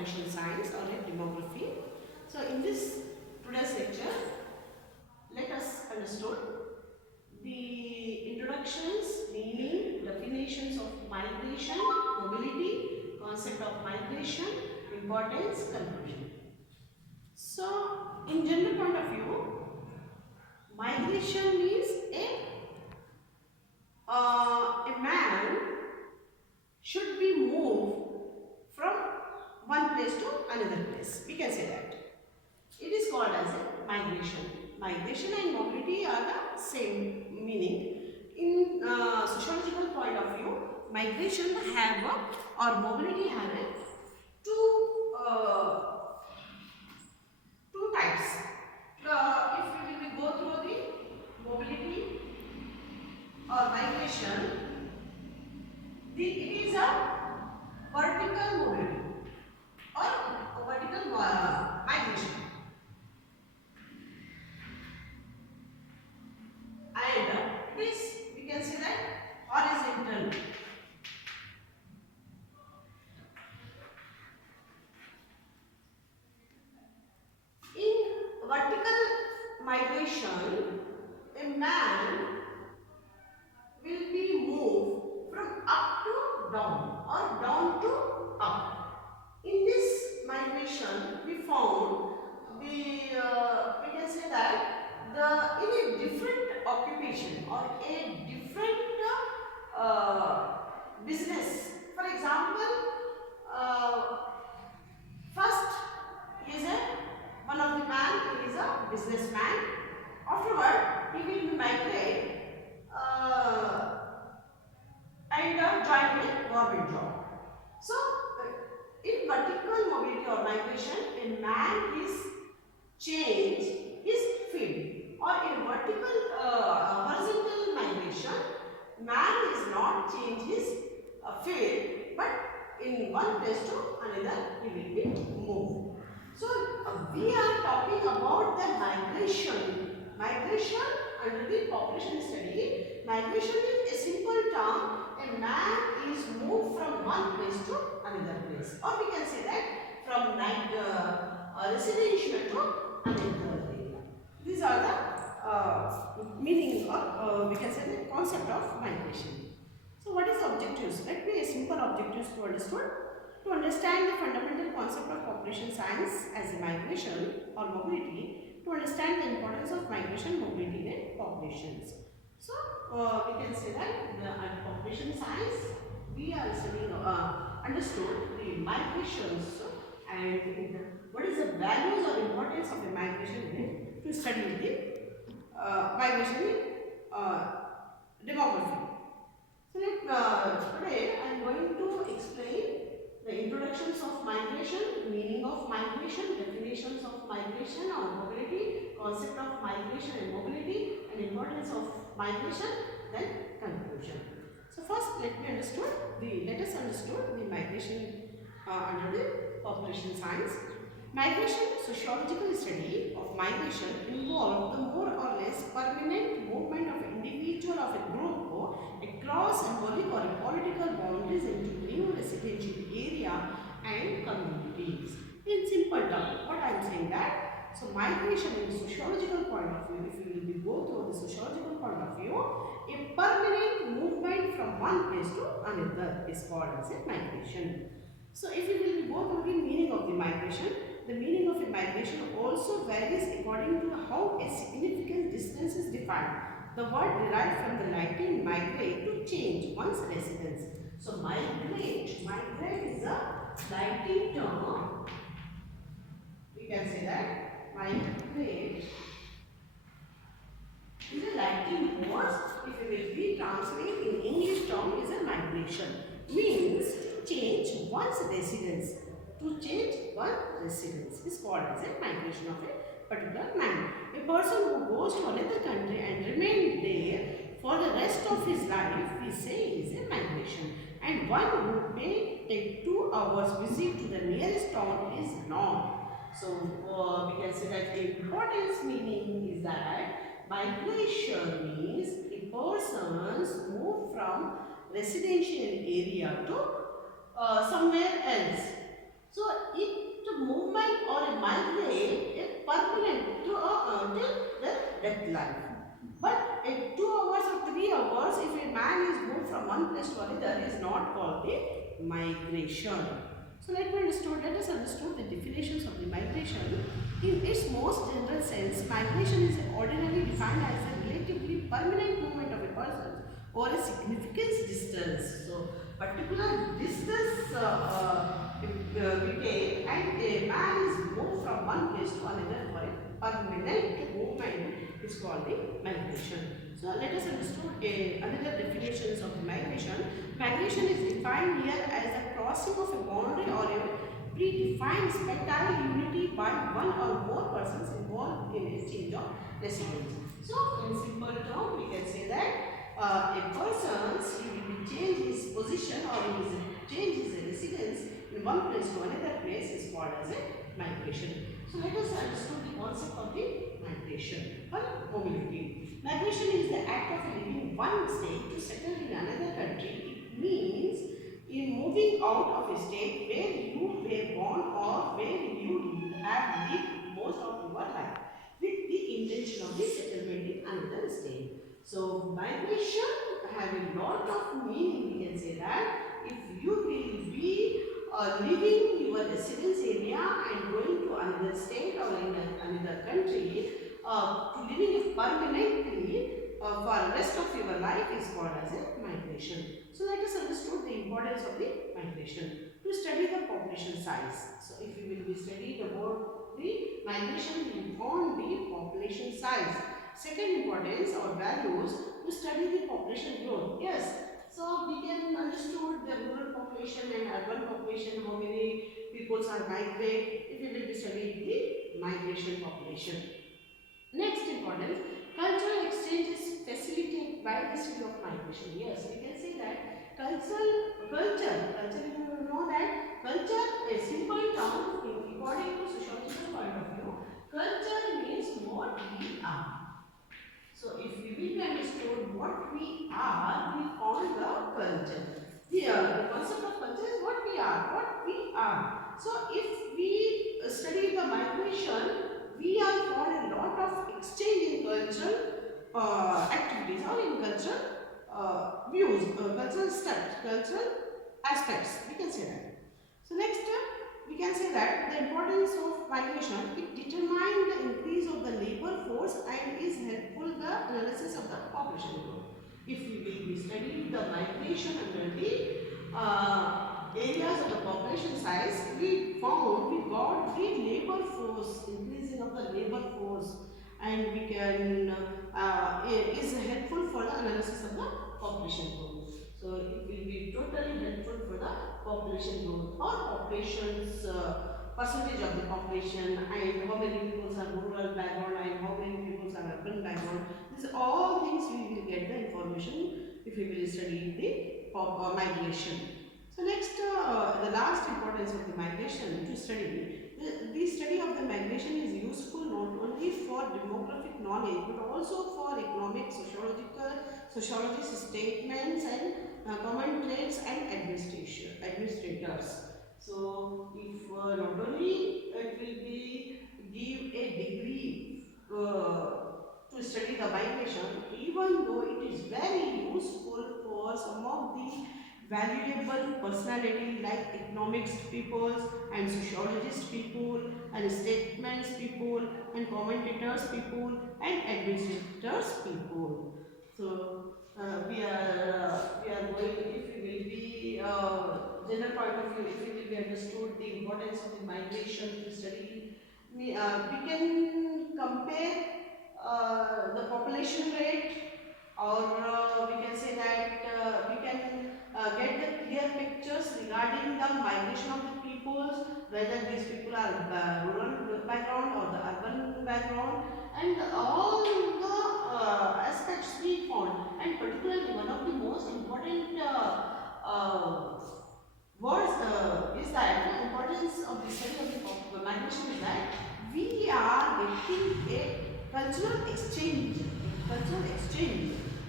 population science or a demography. So in this today's lecture, let us understood the introductions, meaning, definitions of migration, mobility, concept of migration, importance, conclusion. So in general point of view, migration means a man should be moved from one place to another place. We can say that. It is called as a migration. Migration and mobility are the same meaning. In sociological point of view, migration have or mobility have two types. If we will go through the mobility or migration, it is a vertical mobility or a vertical migration. And it is, we can say that, horizontal. In vertical migration, a man will be moved from up to down or down to up. In this migration, we found the we can say that in a different occupation or a different business. For example, first he is one of the man is a businessman. Afterward, he will migrate and join a government job. So, in vertical mobility or migration, a man is change his field, or in vertical horizontal migration, man is not change his field, but in one place to another he will be moved. So we are talking about the migration. Migration under the population study. Migration is a simple term. A man is moved from one place to another place, or we can say that from residential to another area. These are the meaning, or we can say the concept of migration. So what is the objectives? Let me a simple objectives to understand. To understand the fundamental concept of population science as a migration or mobility, to understand the importance of migration, mobility in populations. So we can say that the population science, we are studying understood the migrations and what is the values or importance of the migration to study the migration demography. So today I am going to explain the introductions of migration, meaning of migration, definitions of migration or mobility, concept of migration and mobility, and importance of migration, then conclusion. So first let us understood the migration under the population science. Migration, sociological study of migration, involve the more or less permanent movement of an individual of a group across symbolic or political boundaries into new residential area and communities. In simple terms, what I am saying that, so migration in sociological point of view, if you will be go through the sociological point of view, a permanent movement from one place to another is called as a migration. So if you will go through the meaning of the migration, the meaning of a migration also varies according to how a significant distance is defined. The word derived from the Latin migrate, to change one's residence. So migrate is a Latin term. We can say that migrate is a Latin word. If it will be translated in English term, is a migration. Means to change one's residence. To change one residence is called as a migration of a particular man. A person who goes to another country and remain there for the rest of his life, we say is a migration. And one who may take 2 hours visit to the nearest town is not. So we can say that the importance meaning is that migration means a person's move from residential area to somewhere else. So it movement or a migrate a permanent to till the death life. But at 2 hours or 3 hours, if a man is moved from one place to another, is not called the migration. So let us understand the definitions of the migration. In its most general sense, migration is ordinarily defined as a relatively permanent movement of a person over a significant distance. So particular distance we take, and a man is moved from one place to another for a permanent movement is called the migration. So let us understand another definitions of the migration. Migration is defined here as the crossing of a boundary or a predefined spatial unity by one or more persons involved in a change of residence. So in simple term we can say that a person, he will change his position or he will change his residence in one place to another place is called as a migration. So let us understand the concept of the migration or mobility. Migration is the act of leaving one state to settle in another country. It means in moving out of a state where you were born or where you have lived most of your life with the intention of the settlement in another state. So migration have a lot of meaning. We can say that if you will be leaving your residence area and going to another state or in another country, to living permanently for the rest of your life is called as a migration. So let us understand the importance of the migration. To study the population size. So if you will be studying about the migration, we found the population size. Second importance or values, to study the population growth. Yes, so we can understand the rural population and urban population, how many people are migrate if we will be studying the migration population. Next importance, cultural exchange is facilitated by the study of migration. Yes, we can say that culture, you know that culture is simple term according to sociological point of view. Culture means what we are. So if we will understand what we are, we call the culture. The concept of culture is what we are. So if we study the migration, we are found a lot of exchange in cultural activities or in cultural views, cultural steps, cultural aspects. We can say that. So next, we can say that the importance of migration, it determines the increase of the labor force and is helpful the analysis of the population growth. If we will be studying the migration under the areas of the population size, we got the labor force, increasing of the labor force, and we can is helpful for the analysis of the population growth. So it will be totally helpful for the population growth or population's percentage of the population and how many people are rural background and how many people are urban background. These all things we will get the information if we will study the migration. So next, the last importance of the migration to study. The study of the migration is useful not only for demographic knowledge but also for economic, sociology statements and common traits and administrators. So if not only it will be give a degree to study the migration, even though it is very useful for some of the valuable personality like economics people and sociologist people and statements people and commentators people and administrators people. So we are going, if we will be general point of view, if we will be understood the importance of the migration to study, we can compare the population rate, or we can say that we can get the clear pictures regarding the migration of the peoples, whether these people are rural background or the urban background, and all the aspects we found, and particularly one of the most important words is that the importance of the study of the migration is that we are getting a cultural exchange.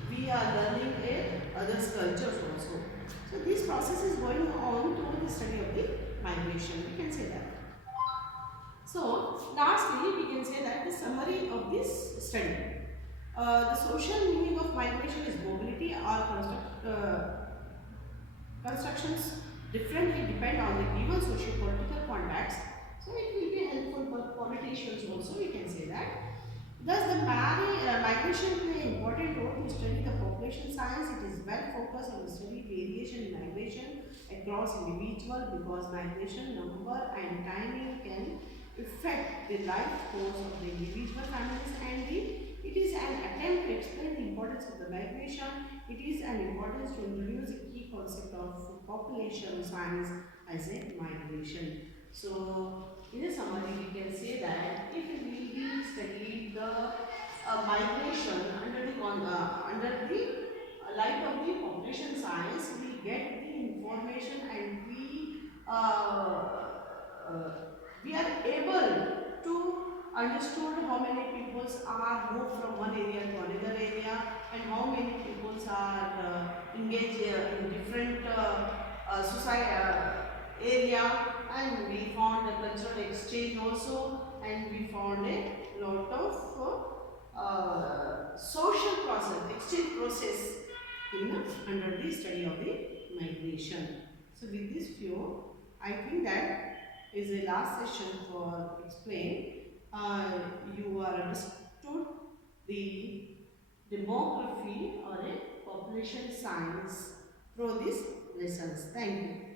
We are learning a others' cultures also. So this process is going on through the study of the migration. We can say that. So, lastly, we can say that the summary of this study. The social meaning of migration is mobility or constructions differently depend on the given socio-political context. So, it will be helpful for politicians also, we can say that. Thus, the migration play an important role to study the population science. It is well focused on the study variation in migration across individual because migration number and timing can affect the life course of the individual families and it is an attempt to explain the importance of the migration. It is an importance to introduce a key concept of population science as a migration. So, in a summary, we can say that if we study the migration under the light of the population science, we get the information and uh, we are able to understood how many peoples are moved from one area to another area and how many peoples are engaged in different society area, and we found a cultural exchange also, and we found a lot of social process, exchange process under the study of the migration. So with this view, I think that is the last session for explain. You are understood the demography or a population science through these lessons. Thank you.